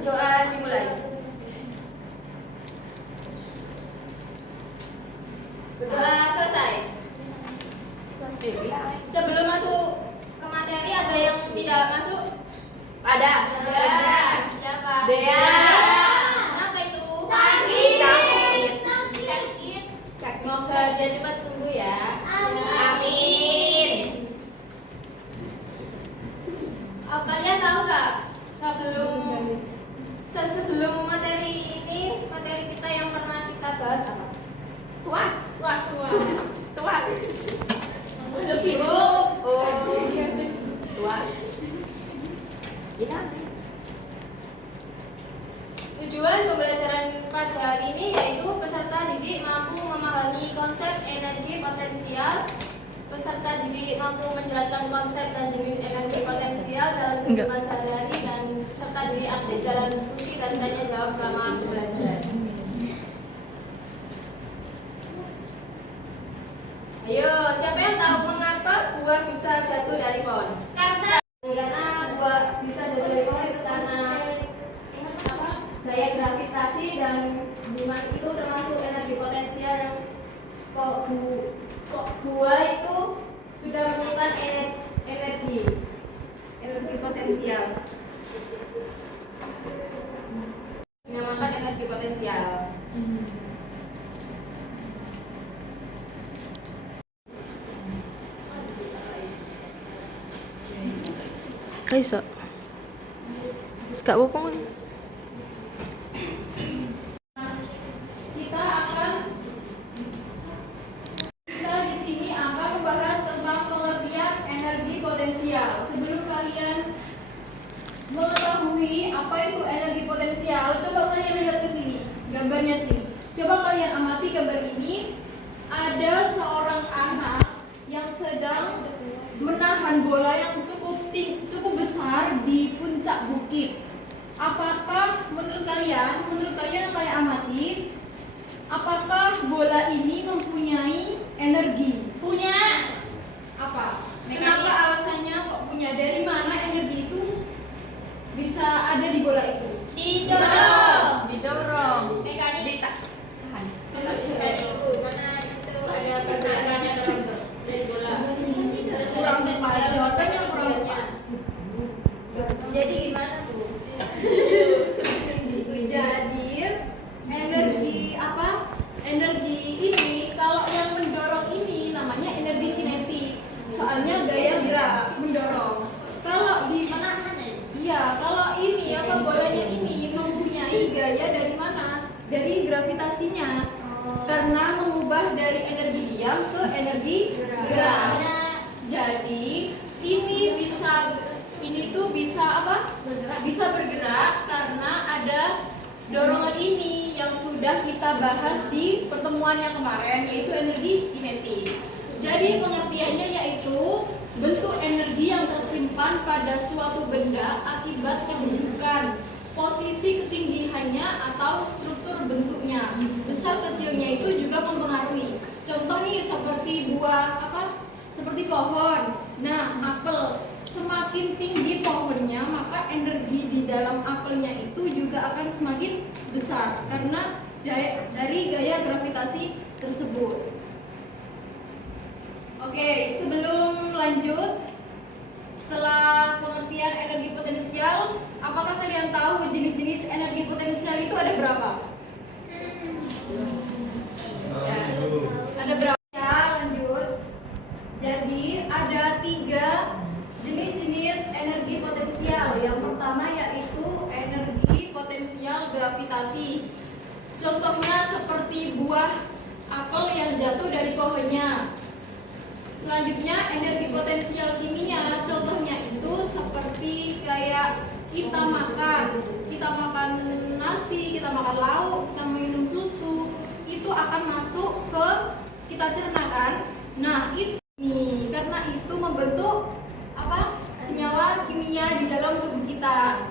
Berdoa dimulai. Berdoa selesai. Sebelum masuk ke materi, ada yang tidak masuk? Ada. Siapa? Dea. Kenapa itu? Sakit. Semoga dia cepat sembuh ya. Amin. Kalian tahu nggak sebelum materi ini, materi kita yang pernah kita bahas apa? Tuas. Lebih Tuas. Tujuan pembelajaran pada hari ini yaitu peserta didik mampu memahami konsep energi potensial. Peserta didik mampu menjelaskan konsep dan jenis energi potensial dalam kehidupan sehari-hari, dan peserta didik aktif dalam diskusi dan tanya jawab selama pembelajaran. Ayo, siapa yang tahu mengapa buah bisa jatuh dari pohon? Karena buah bisa jatuh dari pohon itu karena gaya gravitasi, dan dimana itu termasuk energi potensial yang buah itu sudah menyimpan energi potensial, dinamakan energi potensial. Kaisa. Sekak bopong. Kita di sini akan membahas tentang pengertian energi potensial. Sebelum kalian mengetahui apa itu energi potensial, coba kalian lihat ke sini, gambarnya sini. Coba kalian amati gambar ini. Ada seorang anak yang sedang menahan bola yang cukup besar di puncak bukit. Apakah menurut kalian yang kalian amati, apakah bola ini mempunyai energi? Punya. Apa? Kenapa alasannya kok punya? Dari mana energi itu bisa ada di bola itu? Didorong. Mekanik. Tahan. Mana itu ada pergerakannya dari bola. Kurang tepat. Jawabannya kurang tepat. Jadi gimana Bu? Jadi energi ini, kalau yang mendorong ini namanya energi kinetik. Soalnya gaya gerak mendorong. Kalau di mana? Iya, kalau ini bolanya ini mempunyai gaya dari mana? Dari gravitasinya. Karena mengubah dari energi diam ke energi gerak. Jadi ini tuh bisa bisa bergerak karena ada dorongan ini yang sudah kita bahas di pertemuan yang kemarin, yaitu energi kinetik. Jadi pengertiannya yaitu bentuk energi yang tersimpan pada suatu benda akibat kedudukan, posisi ketinggiannya atau struktur bentuknya. Besar kecilnya itu juga mempengaruhi. Contoh nih seperti seperti pohon. Nah, apel. Semakin tinggi pohonnya, maka energi di dalam apelnya itu juga akan semakin besar karena dari gaya gravitasi tersebut. Oke, sebelum lanjut, setelah pengertian energi potensial, apakah kalian tahu jenis-jenis energi potensial itu ada berapa? Ada berapa? Ya, lanjut. Jadi ada 3 jenis-jenis energi potensial. Yang pertama yaitu energi potensial gravitasi. Contohnya seperti buah apel yang jatuh dari pohonnya. Selanjutnya energi potensial kimia. Contohnya itu seperti kayak kita makan nasi, kita makan lauk, kita minum susu, itu akan masuk ke kita cerna kan. Nah, ini karena itu membentuk senyawa kimia di dalam tubuh kita.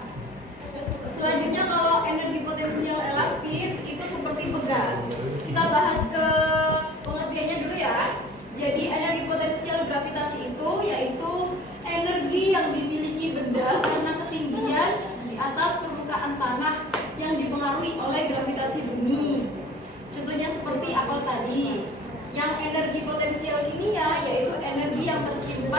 Selanjutnya kalau energi potensial elastis itu seperti pegas. Kita bahas ke pengertiannya dulu ya. Jadi energi potensial gravitasi itu yaitu energi yang dimiliki benda karena ketinggian di atas permukaan tanah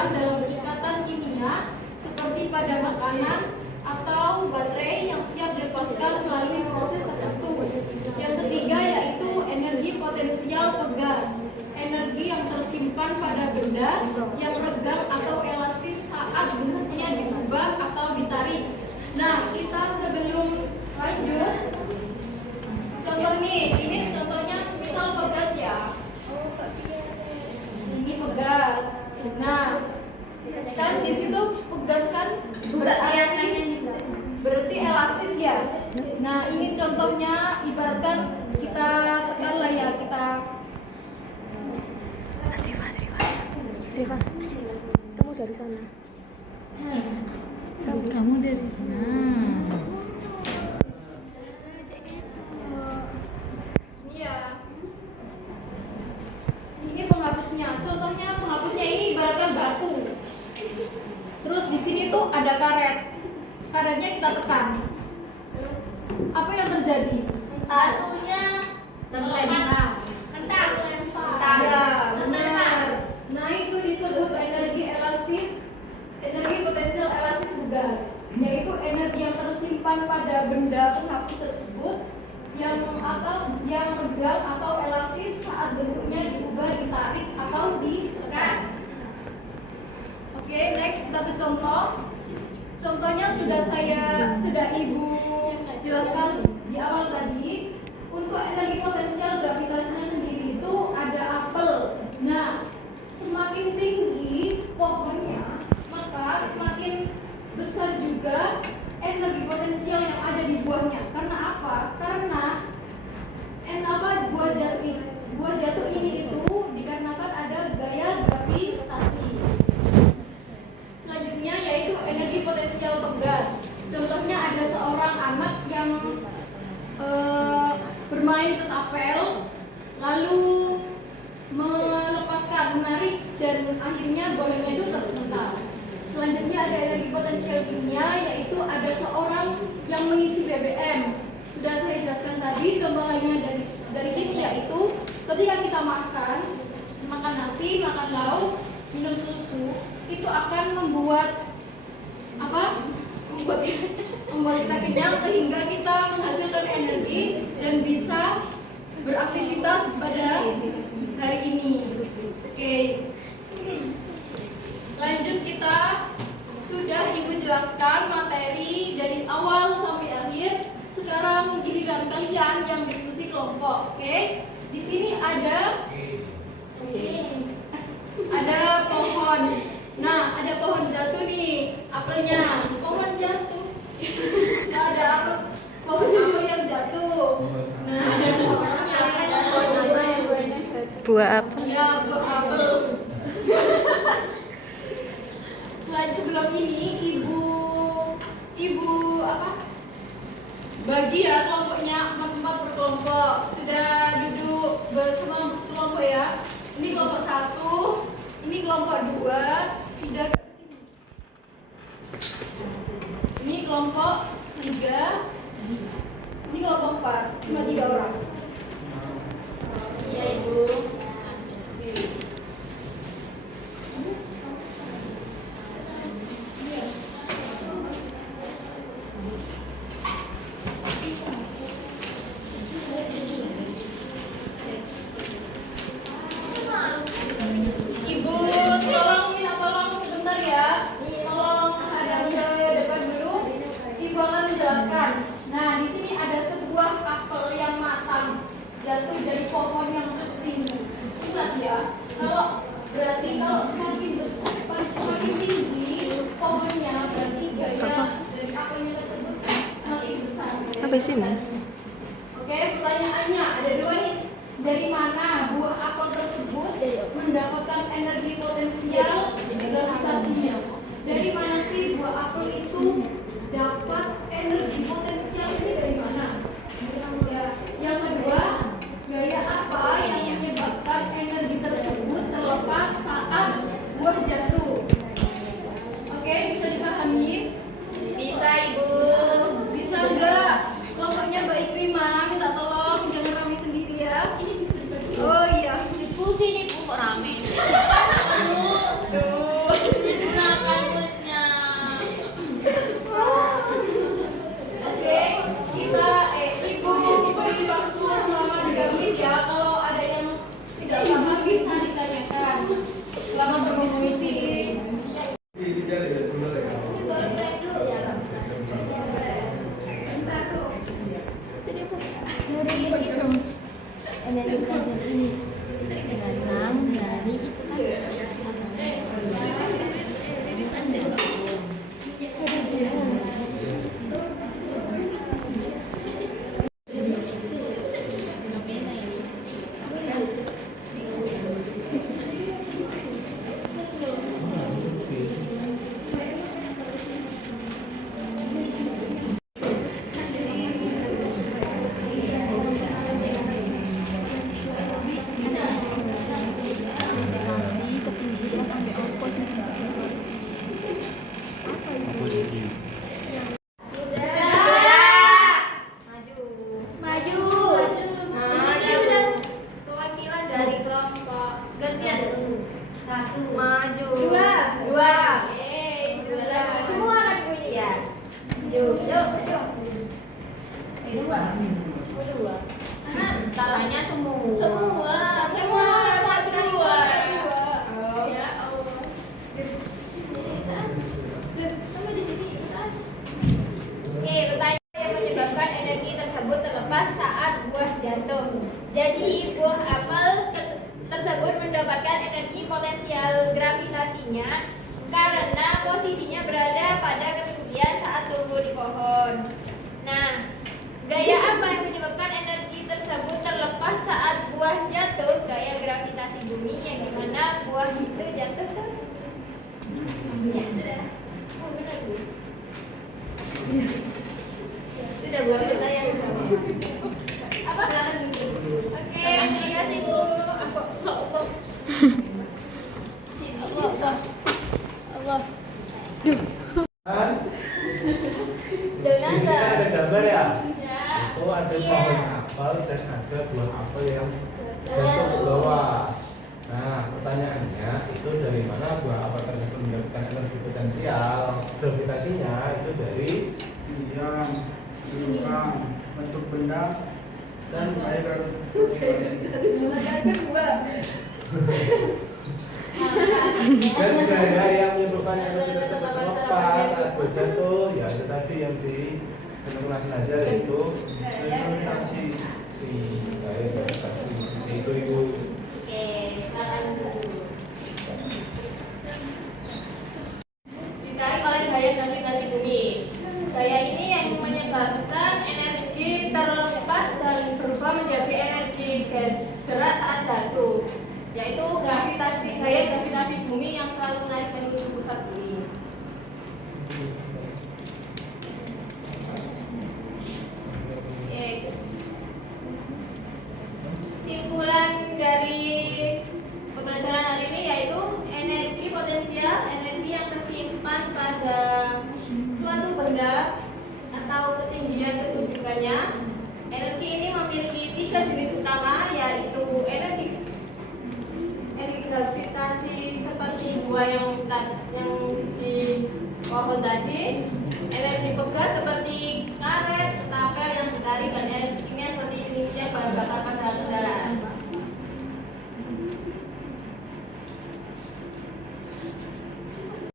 tersimpan dalam ikatan kimia seperti pada makanan atau baterai yang siap dilepaskan melalui proses tertentu. Yang ketiga yaitu energi potensial pegas, energi yang tersimpan pada benda yang renggang atau elastis saat bentuknya diubah atau ditarik. Nah, kita sebelum lanjut, contoh nih, ini contohnya misal pegas ya. Ini pegas. Nah, kan di situ pegas kan berarti elastis ya. Nah, ini contohnya ibaratkan kita tekan lah ya, kita Sriva, kamu dari sana. Kamu dari sana. ini ya. Ini penghapusnya. Contohnya penghapusnya ini ibaratkan batu. Terus di sini tuh ada karet. Karetnya kita tekan. Terus apa yang terjadi? Batunya terlempar. Ya, benar. Nah, itu disebut energi elastis, energi potensial elastis pegas, yaitu energi yang tersimpan pada benda penghapus tersebut yang renggang atau elastis saat bentuknya diubah, ditarik atau ditekan. Oke, next kita ke contoh. Contohnya sudah Ibu jelaskan di awal tadi. Untuk energi potensial gravitasinya sendiri itu ada apel. Nah, semakin tinggi pohonnya, maka semakin besar juga energi potensial yang ada di buahnya. Karena apa? Karena buah jatuh ini itu dikarenakan ada gaya gravitasi. Selanjutnya yaitu energi potensial pegas. Contohnya ada seorang anak yang bermain ketapel, lalu menarik dan akhirnya bolanya itu terpental. Selanjutnya ada energi potensial kimia, yaitu ada seorang yang mengisi BBM. Sudah saya jelaskan tadi. Contoh lainnya dari ini yaitu ketika kita makan nasi, makan lauk, minum susu, itu akan membuat kita kenyang sehingga kita menghasilkan energi dan bisa beraktivitas pada hari ini. Oke. Lanjut, kita sudah Ibu jelaskan materi dari awal sampai akhir. Sekarang giliran kalian yang diskusi kelompok. Oke. Di sini ada pohon. Nah, ada pohon jatuh nih, apelnya. Pohon jatuh. Nah, ada pohon apel yang jatuh. Nah, Buah apa? ya, buah apel. Selain sebelum ini ibu bagi ya kelompoknya 4 berkelompok. Sudah duduk bersama kelompok ya. Ini kelompok 1, ini kelompok 2, pindah ke sini. Ini kelompok 3, ini kelompok 4, cuma 3 orang. Ya, Ibu. Ibu, tolong sebentar ya. Tolong hadap ke depan dulu. Ibu akan menjelaskan. Nah, di sini ada sebuah apel yang matang jatuh dari pohon yang tinggi. Ingat ya, kalau semakin tinggi pohonnya, berarti gaya dari apelnya tersebut semakin besar. Apa sini? Oke, pertanyaannya ada 2 nih. Dari mana buah apel tersebut mendapatkan energi potensial gravitasinya? Dari mana sih buah apel itu dapat energi potensial ini dari mana? Ya. Yang kedua, gaya apa yang menyebabkan energi tersebut terlepas saat buah jatuh? Oke, bisa dipahami? Bisa, Ibu. Bisa enggak? Kelompoknya Mbak Ikrimah minta tolong, jangan rame sendiri ya. Oh iya. Diskusi nih, Bu, kok rame. Tuh. ada. Satu. Maju. Dua. Dua. Dua. Semua kan bunyi ya. Yuk. Dua. Dua. Kalahnya semua. Semua dapat dua. Oh. Ya Allah. Kamu di sini, Ustaz. Oke, pertanyaan yang menyebabkan energi tersebut terlepas saat buah jatuh. Jadi, buah apel tersebut mendapatkan energi potensial gravitasinya karena posisinya berada pada ketinggian saat tumbuh di pohon. Nah, gaya apa yang menyebabkan energi tersebut terlepas saat buah jatuh? Gaya gravitasi bumi yang dimana buah itu jatuh ke bumi. Ya, sudah. Oh, benar, Bu. Sudah buat pertanyaan pertama. Apa? Oke, terima kasih Bu. Allah. Ini ada gambar ya? Ya. Oh, ada pohon apel dan ada buah apel yang jatuh ke bawah. Nah, pertanyaannya itu dari mana buah apel tersebut mendapatkan energi potensial? Gravitasinya itu dari kemudian lingkungan, bentuk benda dan gaya gravitasi. dan gaya yang menyebabkan energi tersebut lepas saat buah jatuh, ya itu tadi yang di penurunan belajar yaitu Gaya gravitasi. si gaya gravitasi itu ibu. Oke, silakan Bu. Ditarik oleh gaya gravitasi bumi. Gaya ini yang menyebabkan energi terlepas dan berubah menjadi energi gerak saat jatuh, yaitu gaya gravitasi bumi yang selalu menarik menuju pusat bumi. Oke. Simpulan dari pembelajaran hari ini yaitu energi potensial, energi yang tersimpan pada suatu benda atau ketinggian kedudukannya. Energi ini memiliki 3 jenis utama, yaitu energi gravitasi seperti buah yang di pohon tadi, energi pegas seperti karet, tapel yang ditarik, dan energi